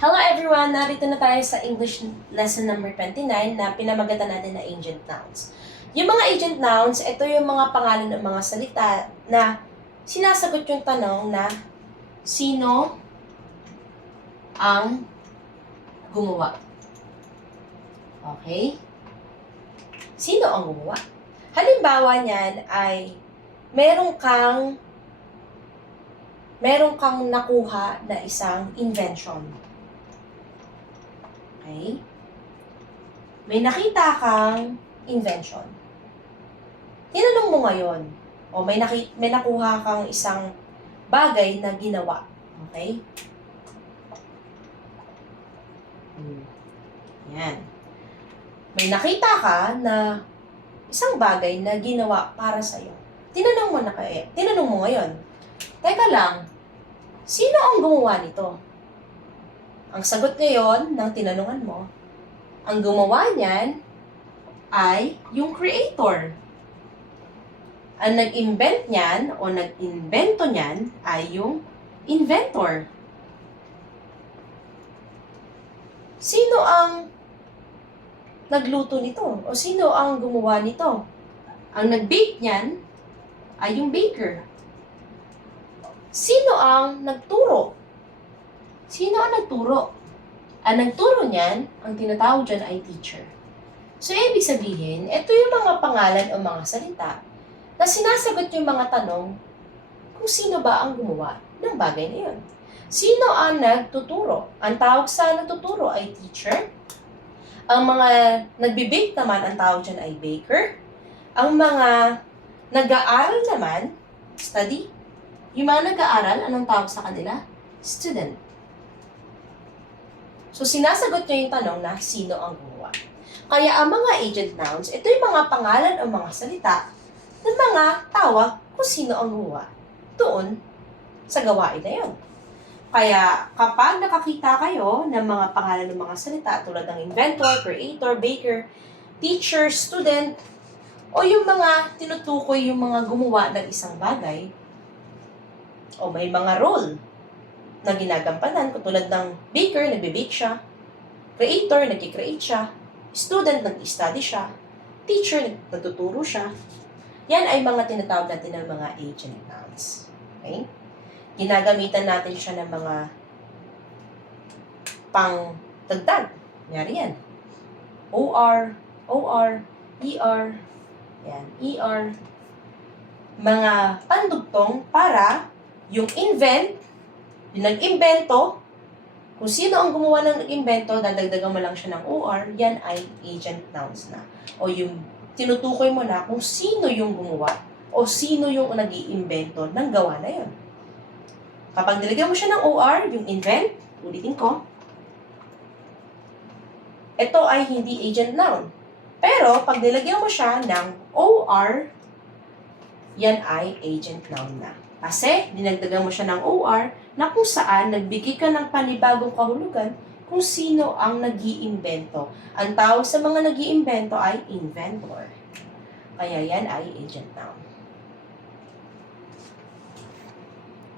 Hello everyone! Narito na tayo sa English lesson number 29 na pinamagatan natin na agent nouns. Yung mga agent nouns, ito yung mga pangalan ng mga salita na sinasagot yung tanong na sino ang gumawa. Okay? Sino ang gumawa? Halimbawa niyan ay meron kang nakuha na isang invention. Okay? May nakita kang invention. Tinanong mo ngayon, o may nakuha kang isang bagay na ginawa. Okay? Yan. May nakita ka na isang bagay na ginawa para sa'yo. Tinanong mo ngayon, teka lang, sino ang gumawa nito? Ang sagot ngayon ng tinanungan mo, ang gumawa niyan ay yung creator. Ang nag-invent niyan o nag-invento niyan ay yung inventor. Sino ang nagluto nito? O sino ang gumawa nito? Ang nag-bake niyan ay yung baker. Sino ang nagturo? Sino ang nagturo? Ang nagturo niyan, ang tinatawag dyan ay teacher. So, ibig sabihin, ito yung mga pangalan o mga salita na sinasagot yung mga tanong kung sino ba ang gumawa ng bagay na yun. Sino ang nagtuturo? Ang tawag sa nagtuturo ay teacher. Ang mga nagbe-bake naman, ang tawag dyan ay baker. Ang mga nag-aaral naman, study. Yung mga nag-aaral, anong tawag sa kanila? Student. So, sinasagot nyo yung tanong na sino ang gumawa. Kaya ang mga agent nouns, ito yung mga pangalan o mga salita ng mga tawag kung sino ang gumawa doon sa gawain na yun. Kaya kapag nakakita kayo ng mga pangalan ng mga salita tulad ng inventor, creator, baker, teacher, student, o yung mga tinutukoy yung mga gumawa ng isang bagay, o may mga role na ginagampanan, katulad ng baker, nagbe-bake siya, creator, nag-create siya, student, nag-study siya, teacher, nagtuturo siya. Yan ay mga tinatawag natin ng mga agent nouns. Okay? Ginagamitan natin siya ng mga pang-dagdag. Yari yan. OR, ER, yan, ER. Mga pandugtong para yung invent, yung nag-imbento, kung sino ang gumawa ng nag-imbento, dadagdagan mo lang siya ng OR, yan ay agent nouns na. O yung tinutukoy mo na kung sino yung gumawa o sino yung nag-iimbento ng gawa na yun. Kapag nilagyan mo siya ng OR, yung invent, ulitin ko, ito ay hindi agent noun. Pero, pag nilagyan mo siya ng OR, yan ay agent noun na. Kasi, dinagdagan mo siya ng OR na kung saan nagbigay ka ng panibagong kahulugan kung sino ang nag-iimbento. Ang tawag sa mga nag-iimbento ay inventor. Kaya yan ay agent noun.